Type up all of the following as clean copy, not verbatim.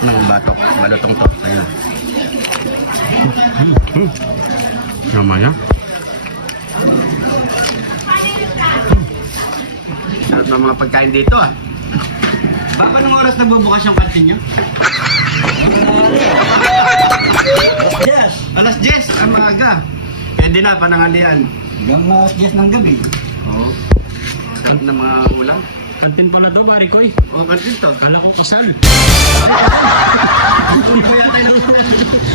ng batok. Malutong to. Ayan. Namaya. Sarap ng mga pagkain dito ah. Baba ng oras nagbubukas yung kantin nyo? Alas 10, ang maaga. Pwede na, panangalian. Hanggang alas 10 ng gabi. Oo. Sarap ng mga ulam. Kantin pala to, pare koy. Oo, kantin to. Kala ko kasal. Iba yata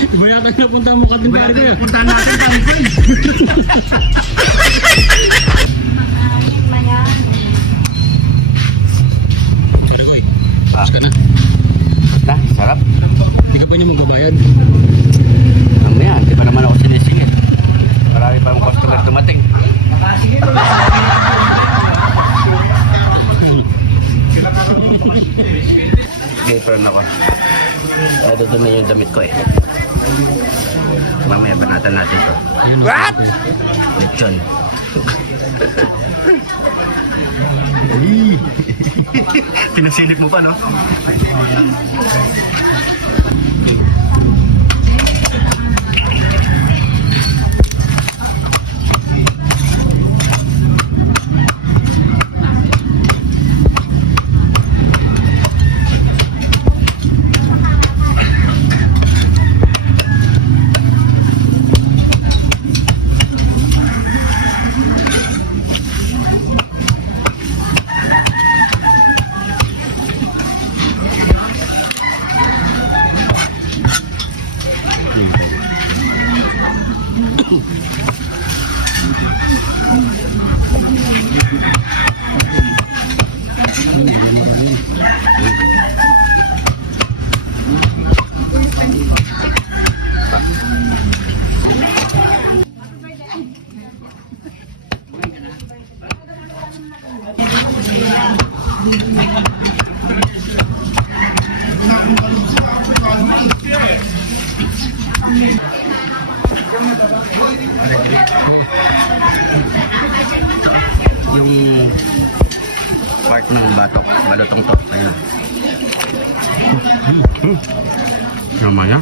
Iba yata napunta mo kantin, Iba pare yata koy. puntahan natin kami ko. Pare koy, Ah. tapos ka na. Na, sarap. Hindi ka pa niya magbabayad. Mamaya, hindi pa naman ako sinisingit. Marami pa ang customer dumating. Sige ko. Apron ako. Dahil dudumi yung damit ko eh. Mamaya banatan natin to. What? Lechon. Pinasilip mo pa, no? Yung part ng batok, malutong to. Ayan. Namaya.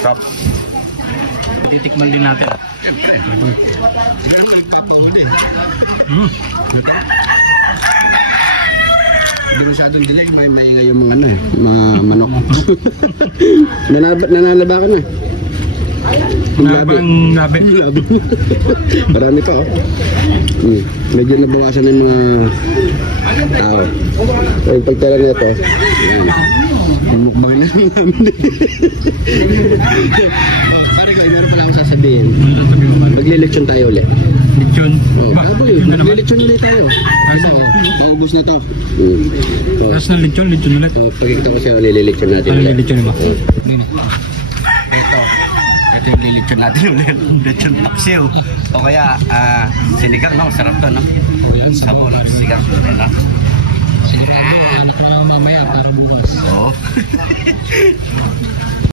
Stop. Titikman din natin. Hindi masyadong delay, may maingay yung mga ano eh, mga manok. Nanalaba ka na. Yung labi. Labi. Marami pa oh. Medyo nabawasan ng mga tao. Ay, pagtala nito. Ayan. Mukbang na namin. Pare ko, meron pala akong sasabihin. Maglilechon tayo ulit. Lechon. Oh, maglilechon ulit tayo. Kasi paubos na to. Oh, Tapos na lechon ulit. pagkikita ko sa'yo, lililechon natin Ano ulit. yung lechon ba? Ito yung lilechon natin ulit. Lechon paksiw. O kaya, sinigang, no? Sarap to, no? Sabon, sinigang. Ano? Sige, anak lang mamaya para bukas. Oo.